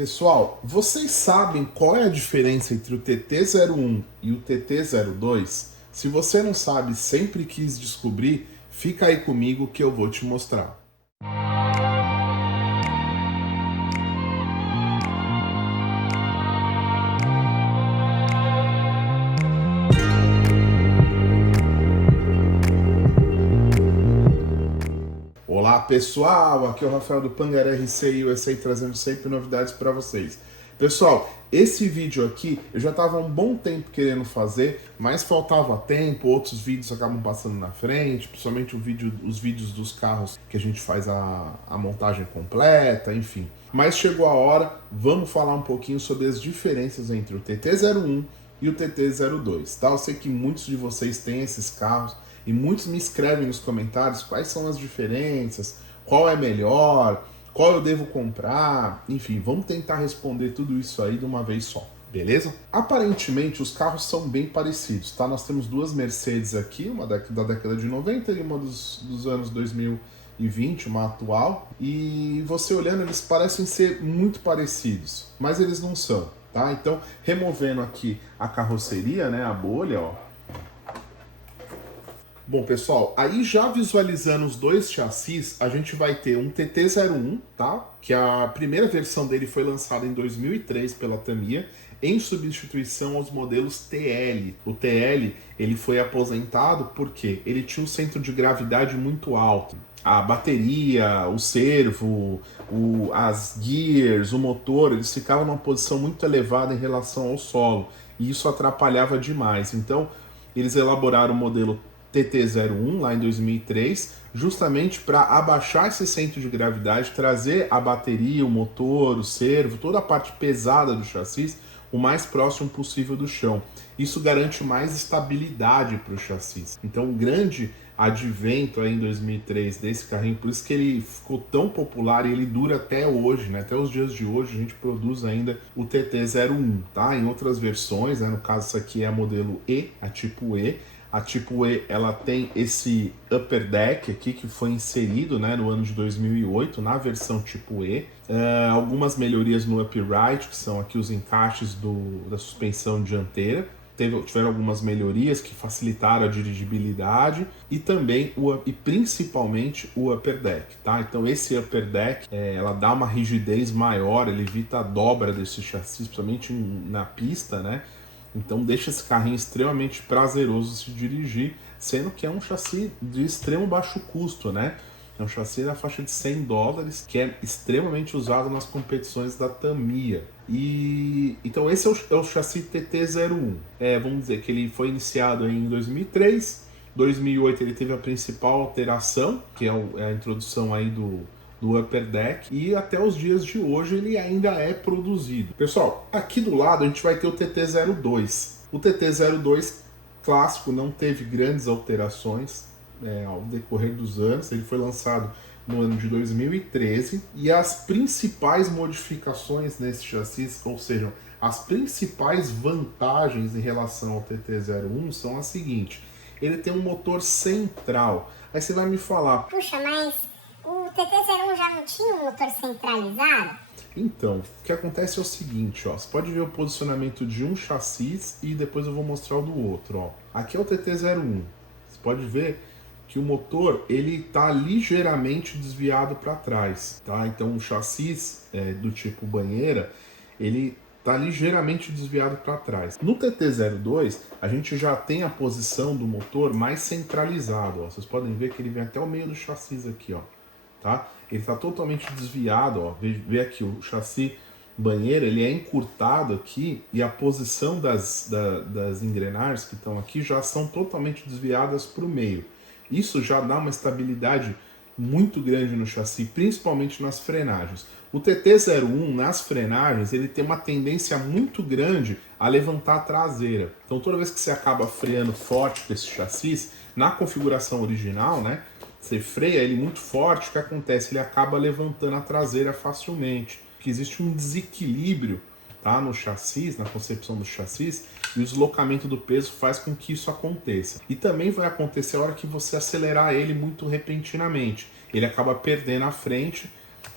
Pessoal, vocês sabem qual é a diferença entre o TT01 e o TT02? Se você não sabe, sempre quis descobrir, fica aí comigo que eu vou te mostrar. Olá pessoal, aqui é o Rafael do Pangaré RC USA trazendo sempre novidades para vocês. Pessoal, esse vídeo aqui eu já estava há um bom tempo querendo fazer, mas faltava tempo, outros vídeos acabam passando na frente, principalmente os vídeos dos carros que a gente faz a montagem completa, enfim. Mas chegou a hora, vamos falar um pouquinho sobre as diferenças entre o TT01 e o TT02, tá? Eu sei que muitos de vocês têm esses carros e muitos me escrevem nos comentários quais são as diferenças, qual é melhor, qual eu devo comprar, enfim, vamos tentar responder tudo isso aí de uma vez só, beleza? Aparentemente os carros são bem parecidos, tá? Nós temos duas Mercedes aqui, uma da década de 90 e uma dos anos 2020, uma atual, e você olhando eles parecem ser muito parecidos, mas eles não são, tá? Então, removendo aqui a carroceria, né, a bolha, ó. Bom, pessoal, aí já visualizando os dois chassis, a gente vai ter um TT01, tá? Que a primeira versão dele foi lançada em 2003 pela Tamiya, em substituição aos modelos TL. O TL, ele foi aposentado porque ele tinha um centro de gravidade muito alto. A bateria, o servo, as gears, o motor, eles ficavam numa posição muito elevada em relação ao solo. E isso atrapalhava demais. Então, eles elaboraram o modelo TT01 lá em 2003, justamente para abaixar esse centro de gravidade, trazer a bateria, o motor, o servo, toda a parte pesada do chassi o mais próximo possível do chão. Isso garante mais estabilidade para o chassi. Então, o grande advento aí em 2003 desse carrinho, por isso que ele ficou tão popular e ele dura até hoje, né? Até os dias de hoje a gente produz ainda o TT01, tá? Em outras versões, né? No caso, isso aqui é a modelo E, a tipo E. A tipo E, ela tem esse upper deck aqui que foi inserido, né, no ano de 2008 na versão tipo E. Algumas melhorias no upright, que são aqui os encaixes da suspensão dianteira. Tiveram algumas melhorias que facilitaram a dirigibilidade e também e principalmente o upper deck, tá? Então esse upper deck, ela dá uma rigidez maior, ele evita a dobra desse chassi, principalmente na pista, né? Então deixa esse carrinho extremamente prazeroso de se dirigir, sendo que é um chassi de extremo baixo custo, né? É um chassi na faixa de $100, que é extremamente usado nas competições da Tamiya. Então esse é o chassi TT01. Vamos dizer que ele foi iniciado em 2003, 2008 ele teve a principal alteração, que é a introdução aí do upper deck, e até os dias de hoje ele ainda é produzido. Pessoal, aqui do lado a gente vai ter o TT02. O TT02 clássico não teve grandes alterações ao decorrer dos anos, ele foi lançado no ano de 2013, e as principais modificações nesse chassi, ou seja, as principais vantagens em relação ao TT01 são as seguintes: ele tem um motor central. Aí você vai me falar, puxa, mas o TT01 já não tinha um motor centralizado? Então, o que acontece é o seguinte, ó, você pode ver o posicionamento de um chassi e depois eu vou mostrar o do outro, ó. Aqui é o TT01. Você pode ver que o motor ele está ligeiramente desviado para trás, tá? Então o chassi do tipo banheira, ele está ligeiramente desviado para trás. No TT02, a gente já tem a posição do motor mais centralizado, ó. Vocês podem ver que ele vem até o meio do chassi aqui, ó. Tá? Ele está totalmente desviado, ó. Vê aqui o chassi banheira, ele é encurtado aqui e a posição das engrenagens que estão aqui já são totalmente desviadas para o meio. Isso já dá uma estabilidade muito grande no chassi, principalmente nas frenagens. O TT01 nas frenagens ele tem uma tendência muito grande a levantar a traseira. Então toda vez que você acaba freando forte com esse chassi, na configuração original, né? Você freia ele muito forte, o que acontece? Ele acaba levantando a traseira facilmente. Porque existe um desequilíbrio, tá, no chassi, na concepção do chassi, e o deslocamento do peso faz com que isso aconteça. E também vai acontecer a hora que você acelerar ele muito repentinamente. Ele acaba perdendo a frente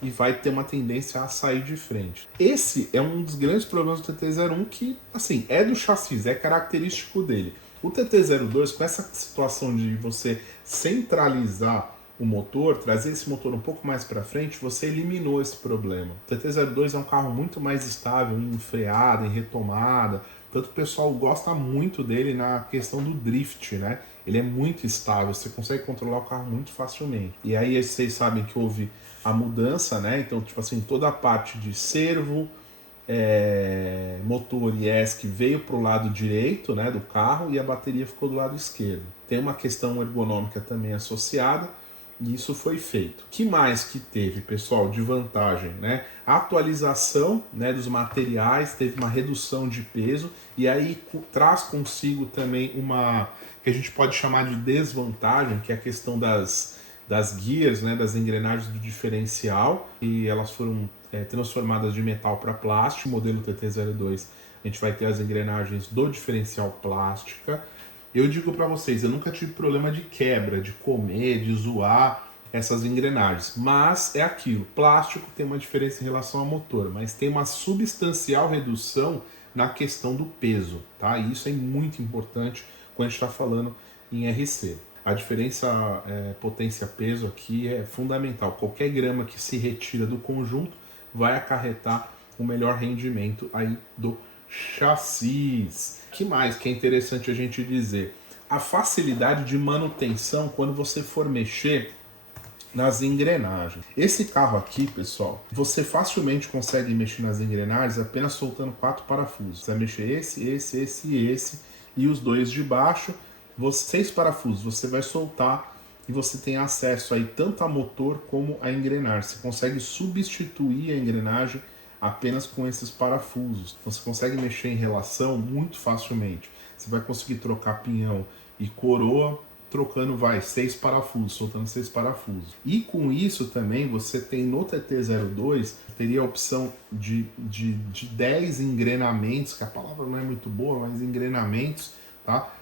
e vai ter uma tendência a sair de frente. Esse é um dos grandes problemas do TT01 que, assim, é do chassi, é característico dele. O TT02, com essa situação de você centralizar o motor, trazer esse motor um pouco mais para frente, você eliminou esse problema. O TT02 é um carro muito mais estável em freada, em retomada, tanto o pessoal gosta muito dele na questão do drift, né? Ele é muito estável, você consegue controlar o carro muito facilmente. E aí vocês sabem que houve a mudança, né? Então, tipo assim, toda a parte de servo, motor e ESC veio para o lado direito, né, do carro, e a bateria ficou do lado esquerdo. Tem uma questão ergonômica também associada, e isso foi feito. O que mais que teve, pessoal, de vantagem, né? A atualização, né, dos materiais, teve uma redução de peso, e aí traz consigo também uma que a gente pode chamar de desvantagem, que é a questão das gears, né, das engrenagens do diferencial, e elas foram transformadas de metal para plástico. O modelo TT02 a gente vai ter as engrenagens do diferencial plástica. Eu digo para vocês, eu nunca tive problema de quebra, de comer, de zoar essas engrenagens, mas é aquilo, plástico tem uma diferença em relação ao motor, mas tem uma substancial redução na questão do peso, tá? E isso é muito importante quando a gente está falando em RC. A diferença potência-peso aqui é fundamental. Qualquer grama que se retira do conjunto vai acarretar o melhor rendimento aí do chassis. O que mais que é interessante a gente dizer? A facilidade de manutenção quando você for mexer nas engrenagens. Esse carro aqui, pessoal, você facilmente consegue mexer nas engrenagens apenas soltando 4 parafusos. Você vai mexer esse e os dois de baixo, 6 parafusos você vai soltar e você tem acesso aí tanto a motor como a engrenagem. Você consegue substituir a engrenagem apenas com esses parafusos. Então você consegue mexer em relação muito facilmente. Você vai conseguir trocar pinhão e coroa trocando 6 parafusos, soltando 6 parafusos. E com isso também você tem no TT02, teria a opção de 10 engrenamentos, que a palavra não é muito boa, mas engrenamentos, tá?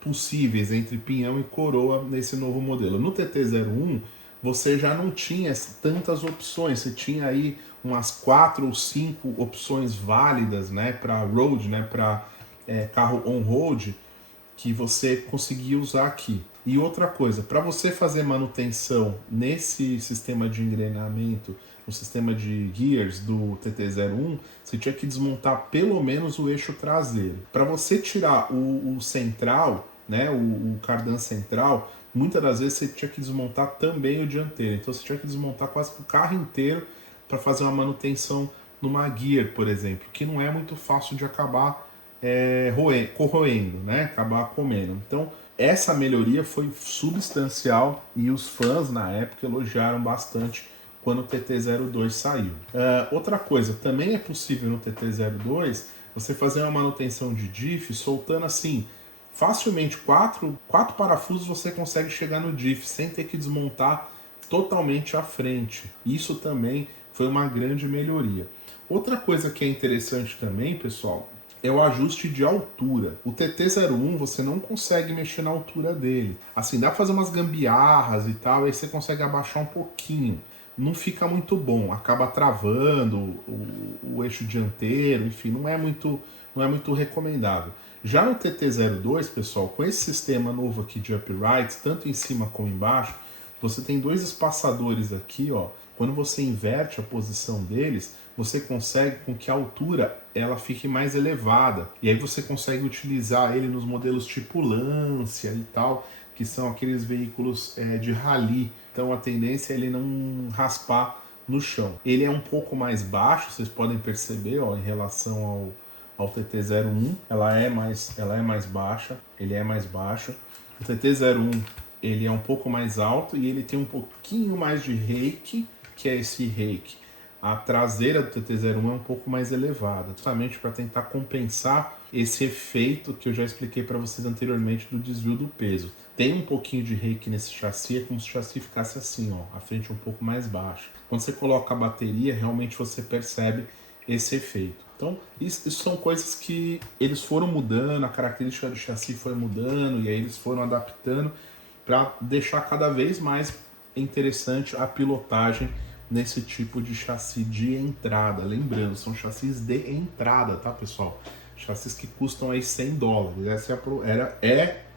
Possíveis entre pinhão e coroa nesse novo modelo. No TT01 você já não tinha tantas opções, você tinha aí umas 4 ou 5 opções válidas, né, para road, né, para carro on-road, que você conseguia usar aqui. E outra coisa, para você fazer manutenção nesse sistema de engrenamento, no sistema de gears do TT01, você tinha que desmontar pelo menos o eixo traseiro. Para você tirar o central, né, o cardan central, muitas das vezes você tinha que desmontar também o dianteiro. Então você tinha que desmontar quase o carro inteiro para fazer uma manutenção numa gear, por exemplo, que não é muito fácil de acabar corroendo, né? Acabar comendo. Então, essa melhoria foi substancial e os fãs na época elogiaram bastante quando o TT02 saiu. Outra coisa, também é possível no TT02 você fazer uma manutenção de diff soltando assim, facilmente 4 parafusos você consegue chegar no diff sem ter que desmontar totalmente a frente. Isso também foi uma grande melhoria. Outra coisa que é interessante também, pessoal, é o ajuste de altura. O TT01 você não consegue mexer na altura dele. Assim, dá pra fazer umas gambiarras e tal, aí você consegue abaixar um pouquinho. Não fica muito bom, acaba travando o eixo dianteiro, enfim, não é muito recomendável. Já no TT02, pessoal, com esse sistema novo aqui de uprights, tanto em cima como embaixo, você tem 2 espaçadores aqui, ó. Quando você inverte a posição deles, você consegue com que a altura ela fique mais elevada. E aí você consegue utilizar ele nos modelos tipo Lancia e tal, que são aqueles veículos de rally. Então a tendência é ele não raspar no chão. Ele é um pouco mais baixo, vocês podem perceber, ó, em relação ao TT01, ela é mais baixa, ele é mais baixo. O TT01 ele é um pouco mais alto e ele tem um pouquinho mais de rake, que é esse rake. A traseira do TT01 é um pouco mais elevada, justamente para tentar compensar esse efeito que eu já expliquei para vocês anteriormente do desvio do peso. Tem um pouquinho de rake nesse chassi, é como se o chassi ficasse assim, ó, a frente um pouco mais baixa. Quando você coloca a bateria, realmente você percebe esse efeito. Então, isso são coisas que eles foram mudando, a característica do chassi foi mudando, e aí eles foram adaptando para deixar cada vez mais interessante a pilotagem nesse tipo de chassi de entrada. Lembrando, são chassis de entrada, tá, pessoal? Chassis que custam aí $100. Essa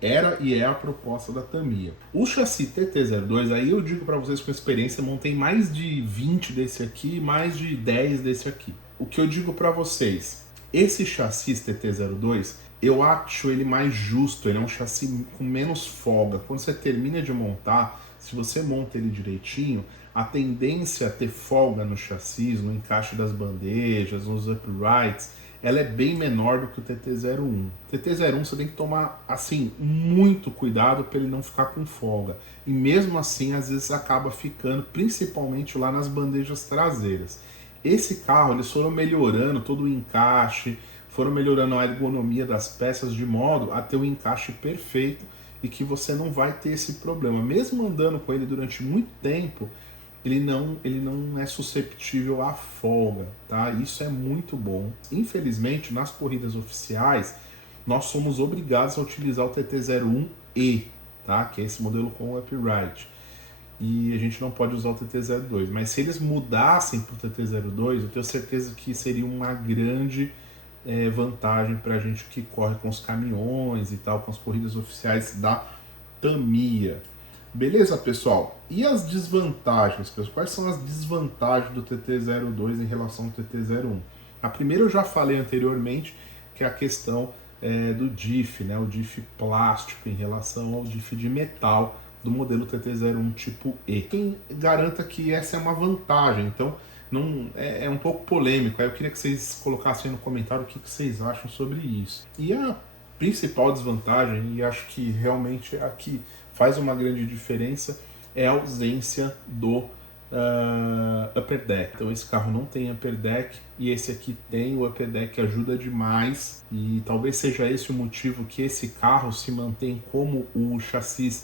era e é a proposta da Tamiya. O chassi TT02, aí eu digo para vocês com experiência, montei mais de 20 desse aqui, mais de 10 desse aqui. O que eu digo para vocês, esse chassi TT02, eu acho ele mais justo, ele é um chassi com menos folga. Quando você termina de montar, se você monta ele direitinho, a tendência a ter folga no chassi, no encaixe das bandejas, nos uprights, ela é bem menor do que o TT01. O TT01 você tem que tomar, assim, muito cuidado para ele não ficar com folga. E mesmo assim, às vezes acaba ficando, principalmente lá nas bandejas traseiras. Esse carro, eles foram melhorando todo o encaixe, foram melhorando a ergonomia das peças de modo a ter um encaixe perfeito e que você não vai ter esse problema. Mesmo andando com ele durante muito tempo, ele não é susceptível à folga, tá? Isso é muito bom. Infelizmente, nas corridas oficiais, nós somos obrigados a utilizar o TT01E, tá? Que é esse modelo com upright. E a gente não pode usar o TT02. Mas se eles mudassem para o TT02, eu tenho certeza que seria uma grande vantagem para a gente que corre com os caminhões e tal, com as corridas oficiais da Tamiya. Beleza, pessoal? E as desvantagens, pessoal? Quais são as desvantagens do TT02 em relação ao TT01? A primeira eu já falei anteriormente, que é a questão do diff, né? O diff plástico em relação ao diff de metal do modelo TT01 tipo E. Quem garanta que essa é uma vantagem, então não é um pouco polêmico. Aí eu queria que vocês colocassem no comentário o que vocês acham sobre isso. E a principal desvantagem, e acho que realmente é a que faz uma grande diferença, é a ausência do upper deck. Então esse carro não tem upper deck e esse aqui tem. O upper deck ajuda demais e talvez seja esse o motivo que esse carro se mantém como o chassi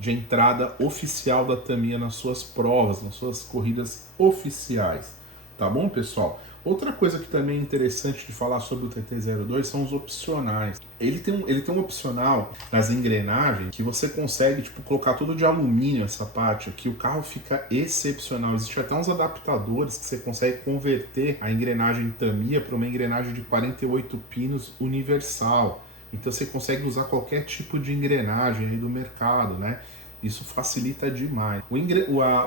de entrada oficial da Tamiya nas suas provas, nas suas corridas oficiais. Tá bom, pessoal? Outra coisa que também é interessante de falar sobre o TT02 são os opcionais. Ele tem um opcional nas engrenagens que você consegue colocar tudo de alumínio essa parte aqui. O carro fica excepcional. Existem até uns adaptadores que você consegue converter a engrenagem Tamiya para uma engrenagem de 48 pinos universal. Então você consegue usar qualquer tipo de engrenagem aí do mercado, né? Isso facilita demais. O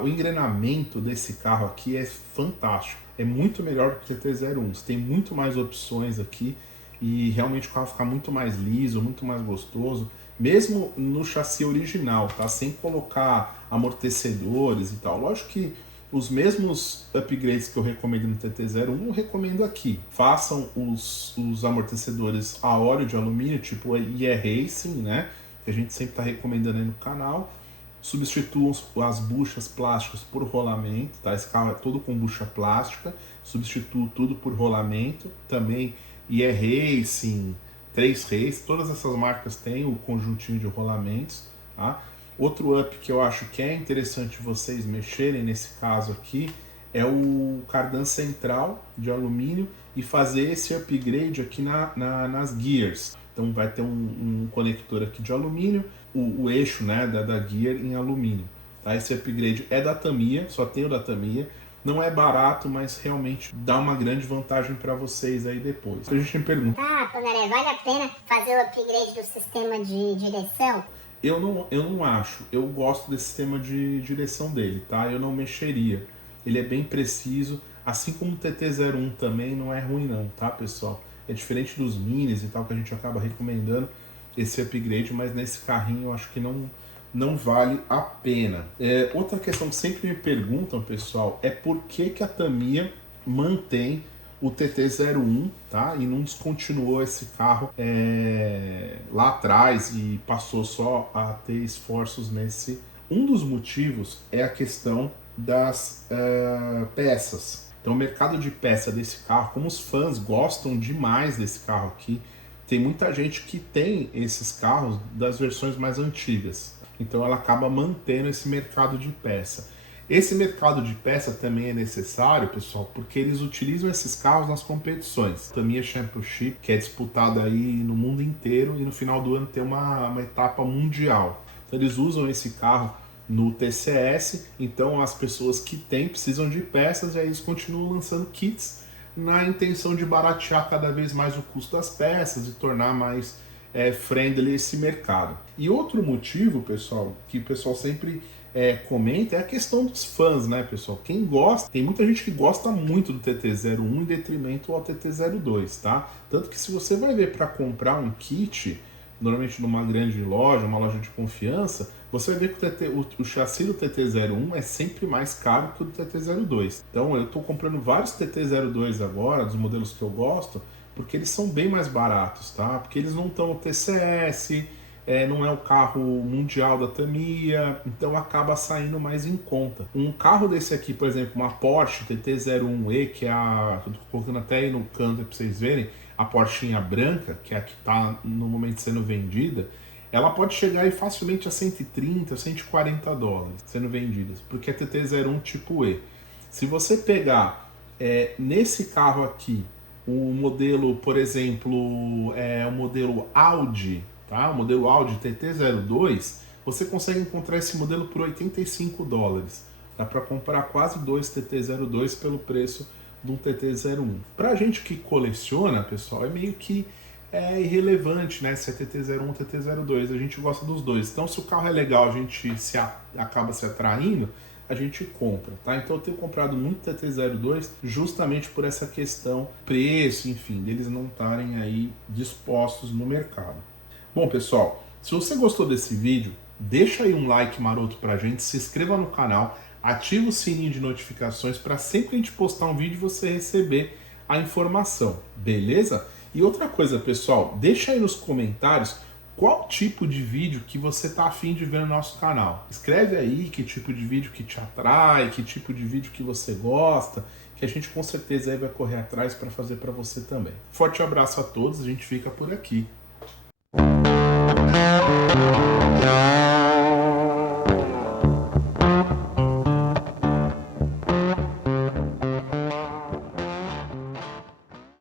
engrenamento desse carro aqui é fantástico. É muito melhor do que o TT01. Você tem muito mais opções aqui e realmente o carro fica muito mais liso, muito mais gostoso. Mesmo no chassi original, tá? Sem colocar amortecedores e tal. Lógico que os mesmos upgrades que eu recomendo no TT01, eu recomendo aqui. Façam os amortecedores a óleo de alumínio, tipo a IE Racing, né? Que a gente sempre está recomendando aí no canal. Substituam as buchas plásticas por rolamento, tá? Esse carro é todo com bucha plástica. Substituo tudo por rolamento. Também IE Racing, 3 Racing, todas essas marcas têm o conjuntinho de rolamentos, tá? Outro up que eu acho que é interessante vocês mexerem nesse caso aqui é o cardan central de alumínio e fazer esse upgrade aqui nas gears. Então vai ter um conector aqui de alumínio, o eixo, né, da gear em alumínio. Tá? Esse upgrade é da Tamiya, só tem o da Tamiya. Não é barato, mas realmente dá uma grande vantagem para vocês aí depois. A gente me pergunta: Tonaré, vale a pena fazer o upgrade do sistema de direção? Eu não acho. Eu gosto desse sistema de direção dele, tá? Eu não mexeria. Ele é bem preciso, assim como o TT01 também não é ruim não, tá, pessoal? É diferente dos minis e tal, que a gente acaba recomendando esse upgrade, mas nesse carrinho eu acho que não vale a pena. Outra questão que sempre me perguntam, pessoal, é por que a Tamiya mantém o TT01, tá? E não descontinuou esse carro lá atrás e passou só a ter esforços nesse. Um dos motivos é a questão das peças. Então o mercado de peça desse carro, como os fãs gostam demais desse carro aqui, tem muita gente que tem esses carros das versões mais antigas. Então ela acaba mantendo esse mercado de peça. Esse mercado de peça também é necessário, pessoal, porque eles utilizam esses carros nas competições. Tamiya Championship, que é disputada aí no mundo inteiro, e no final do ano tem uma etapa mundial. Então eles usam esse carro no TCS, então as pessoas que têm precisam de peças e aí eles continuam lançando kits na intenção de baratear cada vez mais o custo das peças e tornar mais friendly esse mercado. E outro motivo, pessoal, que o pessoal sempre comenta é a questão dos fãs, né, pessoal? Quem gosta, tem muita gente que gosta muito do TT01 em detrimento ao TT02, tá? Tanto que se você vai ver para comprar um kit, normalmente numa grande loja, uma loja de confiança, você vai ver que o chassi do TT01 é sempre mais caro que o do TT02. Então eu estou comprando vários TT02 agora, dos modelos que eu gosto, porque eles são bem mais baratos, tá? Porque eles não estão no TCS, não é o carro mundial da Tamiya, então acaba saindo mais em conta. Um carro desse aqui, por exemplo, uma Porsche TT01E, que é a... eu tô colocando até aí no canto para vocês verem, a Porschinha branca, que é a que está no momento sendo vendida, ela pode chegar aí facilmente a 130, 140 dólares sendo vendidas, porque é TT01 tipo E. Se você pegar nesse carro aqui, o modelo, por exemplo, o modelo Audi, tá? O modelo Audi TT02, você consegue encontrar esse modelo por 85 dólares. Dá para comprar quase dois TT02 pelo preço de um TT01. Pra gente que coleciona, pessoal, é meio que irrelevante, né? Se é TT01 ou TT02, a gente gosta dos dois. Então, se o carro é legal, a gente acaba se atraindo, a gente compra, tá? Então eu tenho comprado muito TT02 justamente por essa questão preço, enfim, deles não estarem aí dispostos no mercado. Bom, pessoal, se você gostou desse vídeo, deixa aí um like maroto pra gente, se inscreva no canal, ativa o sininho de notificações para sempre que a gente postar um vídeo você receber a informação, beleza? E outra coisa, pessoal, deixa aí nos comentários qual tipo de vídeo que você tá afim de ver no nosso canal. Escreve aí que tipo de vídeo que te atrai, que tipo de vídeo que você gosta, que a gente com certeza aí vai correr atrás para fazer para você também. Forte abraço a todos, a gente fica por aqui.